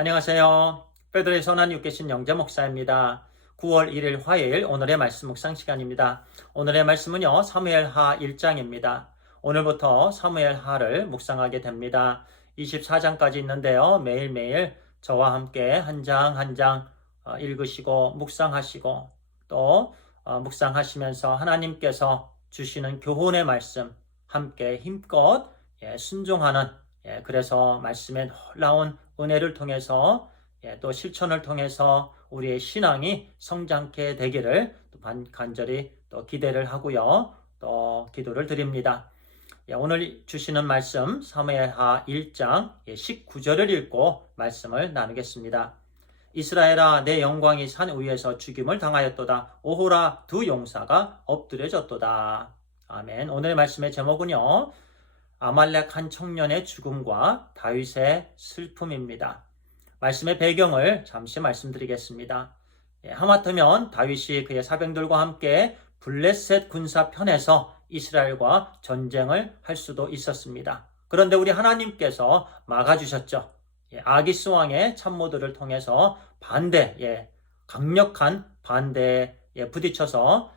안녕하세요. 베드로의 선한 육계신 영재 목사입니다. 9월 1일 화요일 오늘의 말씀 묵상 시간입니다. 오늘의 말씀은요, 사무엘하 1장입니다. 오늘부터 사무엘하를 묵상하게 됩니다. 24장까지 있는데요, 매일매일 저와 함께 한 장 한 장 읽으시고 묵상하시고 또 묵상하시면서 하나님께서 주시는 교훈의 말씀 함께 힘껏 순종하는, 그래서 말씀에 놀라운 은혜를 통해서 또 실천을 통해서 우리의 신앙이 성장케 되기를 간절히 또 기대를 하고요. 또 기도를 드립니다. 오늘 주시는 말씀 사무엘하 1장 19절을 읽고 말씀을 나누겠습니다. 이스라엘아, 내 영광이 산 위에서 죽임을 당하였도다. 오호라, 두 용사가 엎드려졌도다. 아멘. 오늘의 말씀의 제목은요, 아말렉 한 청년의 죽음과 다윗의 슬픔입니다. 말씀의 배경을 잠시 말씀드리겠습니다. 하마터면 다윗이 그의 사병들과 함께 블레셋 군사편에서 이스라엘과 전쟁을 할 수도 있었습니다. 그런데 우리 하나님께서 막아주셨죠. 아기스 왕의 참모들을 통해서 강력한 반대에 부딪혀서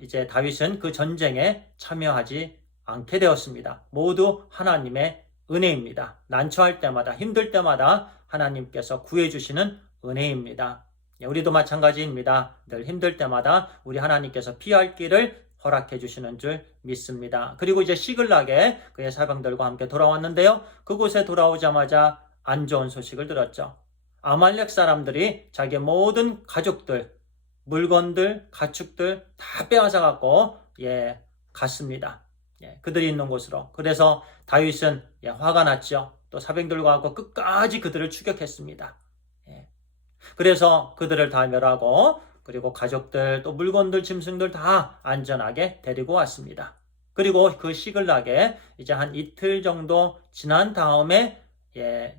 이제 다윗은 그 전쟁에 참여하지 않게 되었습니다. 모두 하나님의 은혜입니다. 난처할 때마다, 힘들 때마다 하나님께서 구해주시는 은혜입니다. 우리도 마찬가지입니다. 늘 힘들 때마다 우리 하나님께서 피할 길을 허락해 주시는 줄 믿습니다. 그리고 이제 시글락에 그의 사병들과 함께 돌아왔는데요, 그곳에 돌아오자마자 안 좋은 소식을 들었죠. 아말렉 사람들이 자기의 모든 가족들, 물건들, 가축들 다 빼앗아 갖고 갔습니다. 그들이 있는 곳으로. 그래서 다윗은 화가 났죠. 또 사병들과 함께 끝까지 그들을 추격했습니다. 그래서 그들을 다 멸하고, 그리고 가족들, 또 물건들, 짐승들 다 안전하게 데리고 왔습니다. 그리고 그 시글락에 이제 한 이틀 정도 지난 다음에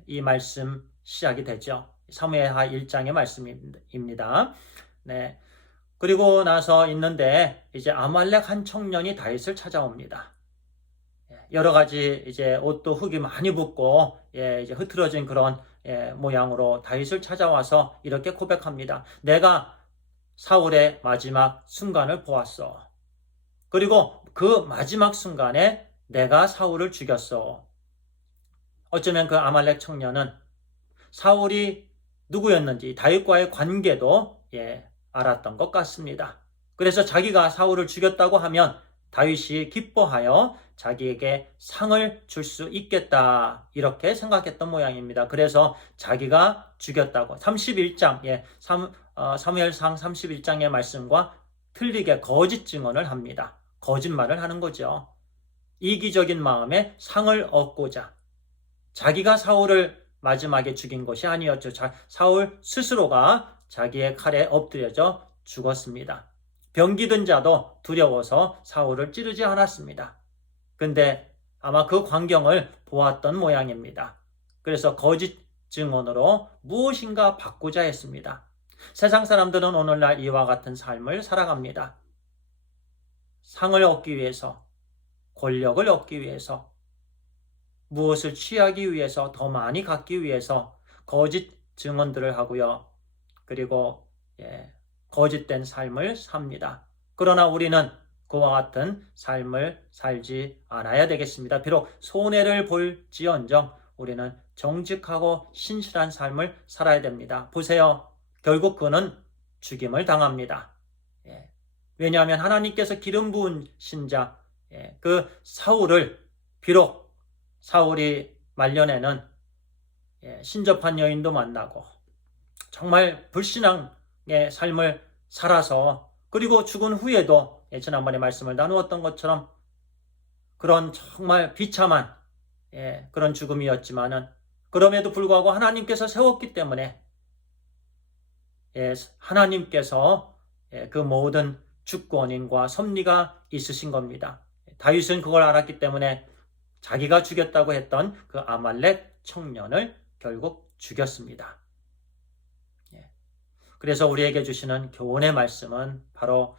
이 말씀 시작이 되죠. 사무엘하 1장의 말씀입니다. 네. 그리고 나서 있는데 이제 아말렉 한 청년이 다윗을 찾아옵니다. 여러 가지 이제 옷도 흙이 많이 붙고 이제 흐트러진 그런 모양으로 다윗을 찾아와서 이렇게 고백합니다. 내가 사울의 마지막 순간을 보았어. 그리고 그 마지막 순간에 내가 사울을 죽였어. 어쩌면 그 아말렉 청년은 사울이 누구였는지 다윗과의 관계도 알았던 것 같습니다. 그래서 자기가 사울을 죽였다고 하면 다윗이 기뻐하여 자기에게 상을 줄 수 있겠다, 이렇게 생각했던 모양입니다. 그래서 자기가 죽였다고 31장, 사무엘상 31장의 말씀과 틀리게 거짓 증언을 합니다. 거짓말을 하는 거죠. 이기적인 마음에 상을 얻고자 자기가 사울을 마지막에 죽인 것이 아니었죠. 사울 스스로가 자기의 칼에 엎드려져 죽었습니다. 병기든 자도 두려워서 사울을 찌르지 않았습니다. 근데 아마 그 광경을 보았던 모양입니다. 그래서 거짓 증언으로 무엇인가 바꾸자 했습니다. 세상 사람들은 오늘날 이와 같은 삶을 살아갑니다. 상을 얻기 위해서, 권력을 얻기 위해서, 무엇을 취하기 위해서, 더 많이 갖기 위해서 거짓 증언들을 하고요. 그리고 거짓된 삶을 삽니다. 그러나 우리는 그와 같은 삶을 살지 않아야 되겠습니다. 비록 손해를 볼지언정 우리는 정직하고 신실한 삶을 살아야 됩니다. 보세요. 결국 그는 죽임을 당합니다. 왜냐하면 하나님께서 기름 부은 신자, 그 사울을, 비록 사울이 말년에는 신접한 여인도 만나고 정말 불신앙의 삶을 살아서, 그리고 죽은 후에도 지난번에 말씀을 나누었던 것처럼 그런 정말 비참한 그런 죽음이었지만은, 그럼에도 불구하고 하나님께서 세웠기 때문에 하나님께서 그 모든 주권인과 섭리가 있으신 겁니다. 다윗은 그걸 알았기 때문에 자기가 죽였다고 했던 그 아말렉 청년을 결국 죽였습니다. 그래서 우리에게 주시는 교훈의 말씀은 바로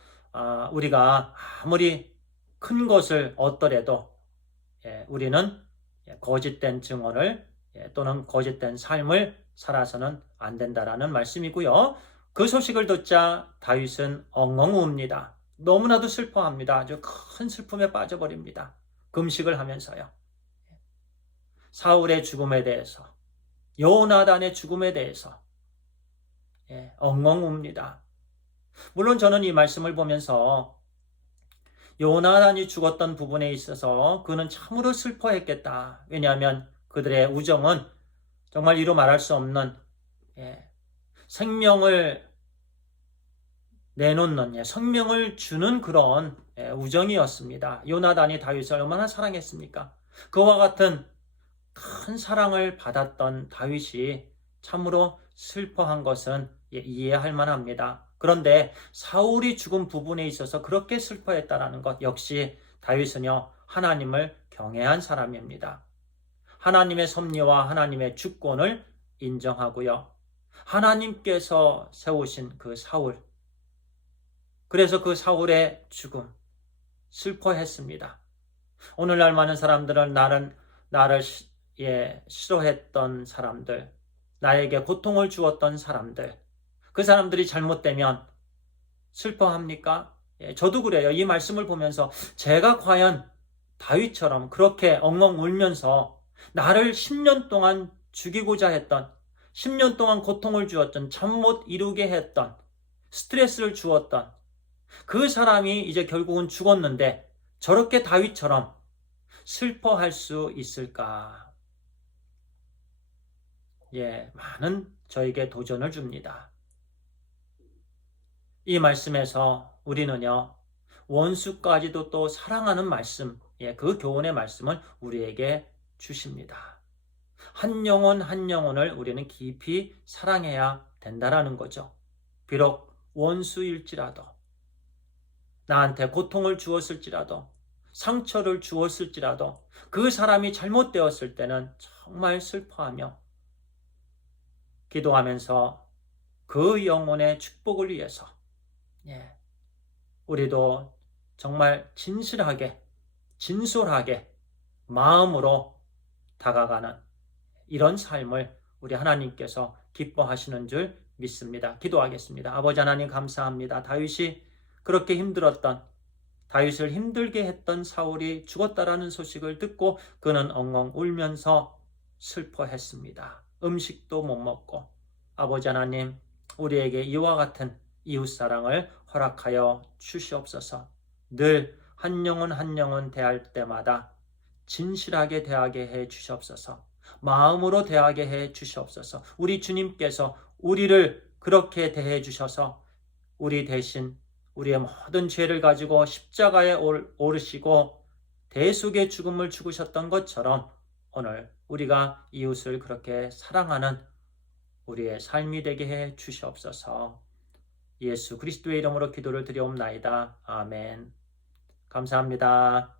우리가 아무리 큰 것을 얻더라도 우리는 거짓된 증언을 또는 거짓된 삶을 살아서는 안 된다라는 말씀이고요. 그 소식을 듣자 다윗은 엉엉 웁니다. 너무나도 슬퍼합니다. 아주 큰 슬픔에 빠져버립니다. 금식을 하면서요. 사울의 죽음에 대해서, 요나단의 죽음에 대해서 엉엉 웁니다. 물론 저는 이 말씀을 보면서 요나단이 죽었던 부분에 있어서 그는 참으로 슬퍼했겠다. 왜냐하면 그들의 우정은 정말 이루 말할 수 없는 생명을 내놓는, 생명을 주는 그런 우정이었습니다. 요나단이 다윗을 얼마나 사랑했습니까? 그와 같은 큰 사랑을 받았던 다윗이 참으로 슬퍼한 것은 이해할 만합니다. 그런데 사울이 죽은 부분에 있어서 그렇게 슬퍼했다라는 것 역시 다윗은요, 하나님을 경외한 사람입니다. 하나님의 섭리와 하나님의 주권을 인정하고요. 하나님께서 세우신 그 사울, 그래서 그 사울의 죽음 슬퍼했습니다. 오늘날 많은 사람들은 나를 싫어했던 사람들, 나에게 고통을 주었던 사람들, 그 사람들이 잘못되면 슬퍼합니까? 저도 그래요. 이 말씀을 보면서 제가 과연 다윗처럼 그렇게 엉엉 울면서 나를 10년 동안 죽이고자 했던, 10년 동안 고통을 주었던, 잠 못 이루게 했던, 스트레스를 주었던 그 사람이 이제 결국은 죽었는데 저렇게 다윗처럼 슬퍼할 수 있을까? 많은 저에게 도전을 줍니다. 이 말씀에서 우리는요, 원수까지도 또 사랑하는 말씀, 그 교훈의 말씀을 우리에게 주십니다. 한 영혼 한 영혼을 우리는 깊이 사랑해야 된다라는 거죠. 비록 원수일지라도, 나한테 고통을 주었을지라도, 상처를 주었을지라도, 그 사람이 잘못되었을 때는 정말 슬퍼하며 기도하면서 그 영혼의 축복을 위해서 우리도 정말 진실하게, 진솔하게 마음으로 다가가는 이런 삶을 우리 하나님께서 기뻐하시는 줄 믿습니다. 기도하겠습니다. 아버지 하나님 감사합니다. 다윗이 그렇게 힘들었던, 다윗을 힘들게 했던 사울이 죽었다라는 소식을 듣고 그는 엉엉 울면서 슬퍼했습니다. 음식도 못 먹고. 아버지 하나님, 우리에게 이와 같은 이웃사랑을 허락하여 주시옵소서. 늘 한 영혼 한 영혼 대할 때마다 진실하게 대하게 해 주시옵소서. 마음으로 대하게 해 주시옵소서. 우리 주님께서 우리를 그렇게 대해 주셔서 우리 대신 우리의 모든 죄를 가지고 십자가에 오르시고 대속의 죽음을 죽으셨던 것처럼 오늘 우리가 이웃을 그렇게 사랑하는 우리의 삶이 되게 해 주시옵소서. 예수 그리스도의 이름으로 기도를 드리옵나이다. 아멘. 감사합니다.